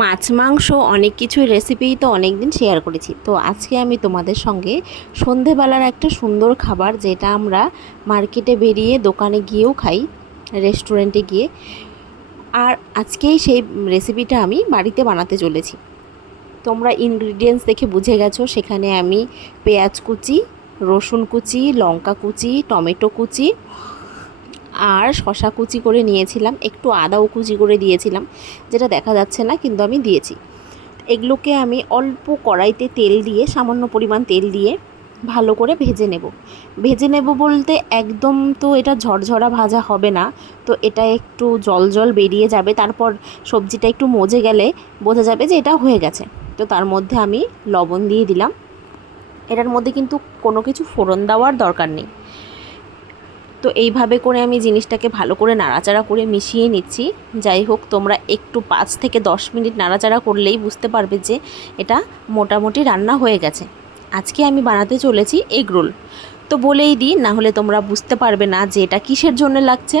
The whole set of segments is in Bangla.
মাছ মাংস অনেক কিছুর রেসিপিই তো অনেক দিন শেয়ার করেছি। তো আজকে আমি তোমাদের সঙ্গে সন্ধেবেলার একটা সুন্দর খাবার, যেটা আমরা মার্কেটে বেরিয়ে দোকানে গিয়েও খাই, রেস্টুরেন্টে গিয়ে, আর আজকেই সেই রেসিপিটা আমি বাড়িতে বানাতে চলেছি। তোমরা ইনগ্রিডিয়েন্টস দেখে বুঝে গেছো, সেখানে আমি পেঁয়াজ কুচি, রসুন কুচি, লঙ্কা কুচি, টমেটো কুচি আর শশা কুচি করে নিয়েছিলাম, একটু আদাও কুচি করে দিয়েছিলাম, যেটা দেখা যাচ্ছে না কিন্তু আমি দিয়েছি। এগুলোকে আমি অল্প কড়াইতে তেল দিয়ে, সামান্য পরিমাণ তেল দিয়ে ভালো করে ভেজে নেব বলতে একদম তো এটা ঝরঝরা ভাজা হবে না, তো এটা একটু জল জল বেরিয়ে যাবে, তারপর সবজিটা একটু মজে গেলে বোঝা যাবে যে এটা হয়ে গেছে। তো তার মধ্যে আমি লবণ দিয়ে দিলাম। এটার মধ্যে কিন্তু কোনো কিছু ফোড়ন দেওয়ার দরকার নেই। তো এইভাবে করে আমি জিনিসটাকে ভালো করে নাড়াচাড়া করে মিশিয়ে নিচ্ছি। যাই হোক, তোমরা একটু 5 থেকে 10 মিনিট নাড়াচাড়া করলেই বুঝতে পারবে যে এটা মোটামুটি রান্না হয়ে গেছে। আজকে আমি বানাতে চলেছি এগ রোল। তো বলেই দিই, না হলে তোমরা বুঝতে পারবে না যে এটা কিসের জন্য লাগছে।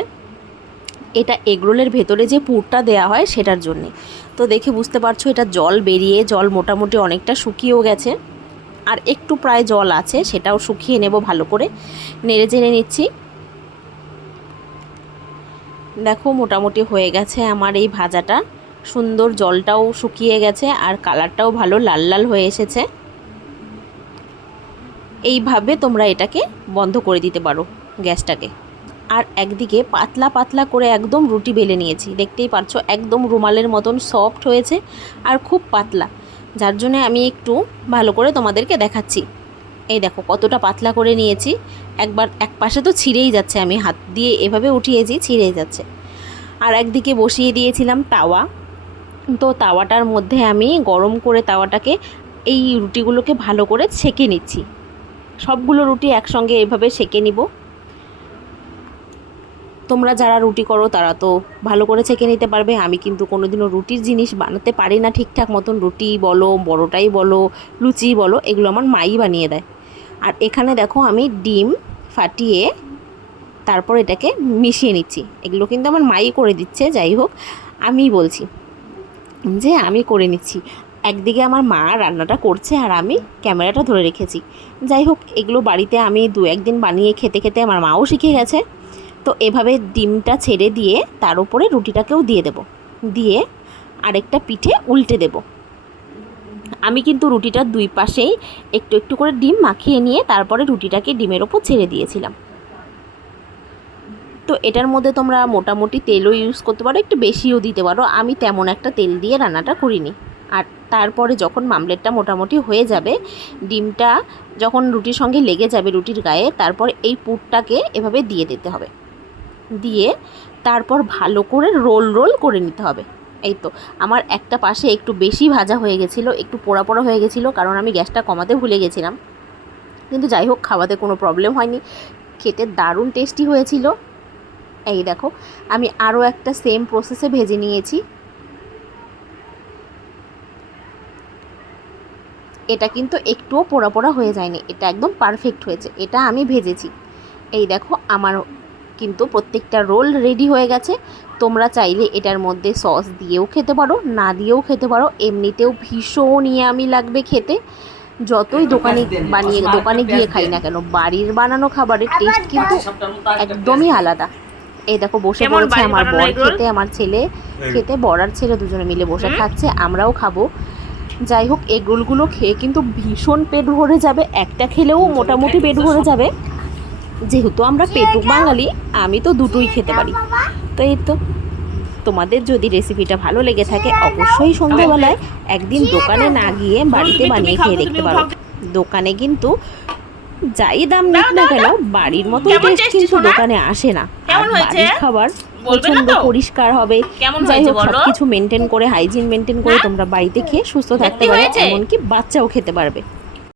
এটা এগ রোলের ভেতরে যে পুরটা দেওয়া হয় সেটার জন্যে। তো দেখে বুঝতে পারছো, এটা জল বেরিয়ে, জল মোটামুটি অনেকটা শুকিয়েও গেছে, আর একটু প্রায় জল আছে, সেটাও শুকিয়ে নেব ভালো করে। নেড়ে চেড়ে নিচ্ছি। দেখো মোটামুটি হয়ে গেছে আমার এই ভাজাটা, সুন্দর জলটাও শুকিয়ে গেছে আর কালারটাও ভালো লাল লাল হয়ে এসেছে। এইভাবে তোমরা এটাকে বন্ধ করে দিতে পারো গ্যাসটাকে। আর একদিকে পাতলা পাতলা করে একদম রুটি বেলে নিয়েছি, দেখতেই পারছো একদম রুমালের মতন সফট হয়েছে আর খুব পাতলা, যার জন্য আমি একটু ভালো করে তোমাদেরকে দেখাচ্ছি। এই দেখো কতটা পাতলা করে নিয়েছি। একবার এক পাশে তো ছিঁড়েই যাচ্ছে, আমি হাত দিয়ে এভাবে উঠিয়েছি, ছিঁড়েই যাচ্ছে। আর একদিকে বসিয়ে দিয়েছিলাম তাওয়া। তো তাওয়াটার মধ্যে আমি গরম করে তাওয়াটাকে এই রুটিগুলোকে ভালো করে সেঁকে নিচ্ছি। সবগুলো রুটি একসঙ্গে এভাবে সেঁকে নিব। তোমরা যারা রুটি করো তারা তো ভালো করে ছেঁকে নিতে পারবে। আমি কিন্তু কোনোদিনও রুটির জিনিস বানাতে পারি না ঠিকঠাক মতন। রুটি বলো, বড়টাই বলো, লুচি বলো, এগুলো আমার মাই বানিয়ে দেয়। আর এখানে দেখো আমি ডিম ফাটিয়ে তারপর এটাকে মিশিয়ে নিচ্ছি। এগুলো কিন্তু আমার মাই করে দিচ্ছে। যাই হোক, আমি বলছি যে আমি করে নিচ্ছি। একদিকে আমার মা রান্নাটা করছে আর আমি ক্যামেরাটা ধরে রেখেছি। যাই হোক, এগুলো বাড়িতে আমি 2-1 দিন বানিয়ে খেতে খেতে আমার মাও শিখে গেছে। তো এভাবে ডিমটা ছেড়ে দিয়ে তার উপরে রুটিটাকেও দিয়ে দেব, দিয়ে আরেকটা পিঠে উল্টে দেব। আমি কিন্তু রুটিটার 2 পাশেই একটু একটু করে ডিম মাখিয়ে নিয়ে তারপরে রুটিটাকে ডিমের ওপর ছেড়ে দিয়েছিলাম। তো এটার মধ্যে তোমরা মোটামুটি তেলও ইউজ করতে পারো, একটু বেশিও দিতে পারো। আমি তেমন একটা তেল দিয়ে রান্নাটা করিনি। আর তারপরে যখন মামলেটটা মোটামুটি হয়ে যাবে, ডিমটা যখন রুটির সঙ্গে লেগে যাবে রুটির গায়ে, তারপর এই পুরটাকে এভাবে দিয়ে দিতে হবে। দিয়ে তারপর ভালো করে রোল রোল করে নিতে হবে। এই তো আমার একটা পাশে একটু বেশি ভাজা হয়ে গেছিলো, একটু পোড়া পোড়া হয়ে গেছিলো, কারণ আমি গ্যাসটা কমাতে ভুলে গেছিলাম। কিন্তু যাই হোক, খাওয়াতে কোনো প্রবলেম হয়নি, খেতে দারুণ টেস্টি হয়েছিল। এই দেখো, আমি আরও একটা সেম প্রসেসে ভেজে নিয়েছি। এটা কিন্তু একটুও পোড়া পোড়া হয়ে যায়নি, এটা একদম পারফেক্ট হয়েছে। এটা আমি ভেজেছি। এই দেখো, আমার কিন্তু প্রত্যেকটা রোল রেডি হয়ে গেছে। তোমরা চাইলে এটার মধ্যে সস দিয়েও খেতে পারো, না দিয়েও খেতে পারো। এমনিতেও ভীষণ ইয়ামি লাগবে খেতে। যতই দোকানে গিয়ে খাই না কেন, বাড়ির বানানো খাবারের টেস্ট কিন্তু একদমই আলাদা। এই দেখো বসে পড়েছে আমার বর খেতে, আমার ছেলে খেতে, বর আর ছেলে দুজনে মিলে বসে খাচ্ছে, আমরাও খাবো। যাই হোক, এগ রোলগুলো খেয়ে কিন্তু ভীষণ পেট ভরে যাবে। একটা খেলেও মোটামুটি পেট ভরে যাবে। যেহেতু আমরা পেটুক বাঙালি, আমি তো দুটোই খেতে পারি। তো এই তো, তোমাদের যদি রেসিপিটা ভালো লেগে থাকে, অবশ্যই সন্ধ্যাবেলায় একদিন দোকানে না গিয়ে বাড়িতে বানিয়ে খেয়ে দেখতে পারো। দোকানে কিন্তু যাই দাম নিক না কেন, বাড়ির মতো টেস্ট কিন্তু দোকানে আসে না। আর বাড়ির খাবার প্রচণ্ড পরিষ্কার হবে। যাই হোক, সব কিছু মেনটেন করে, হাইজিন মেনটেন করে তোমরা বাড়িতে খেয়ে সুস্থ থাকতে পারো, এমনকি বাচ্চাও খেতে পারবে।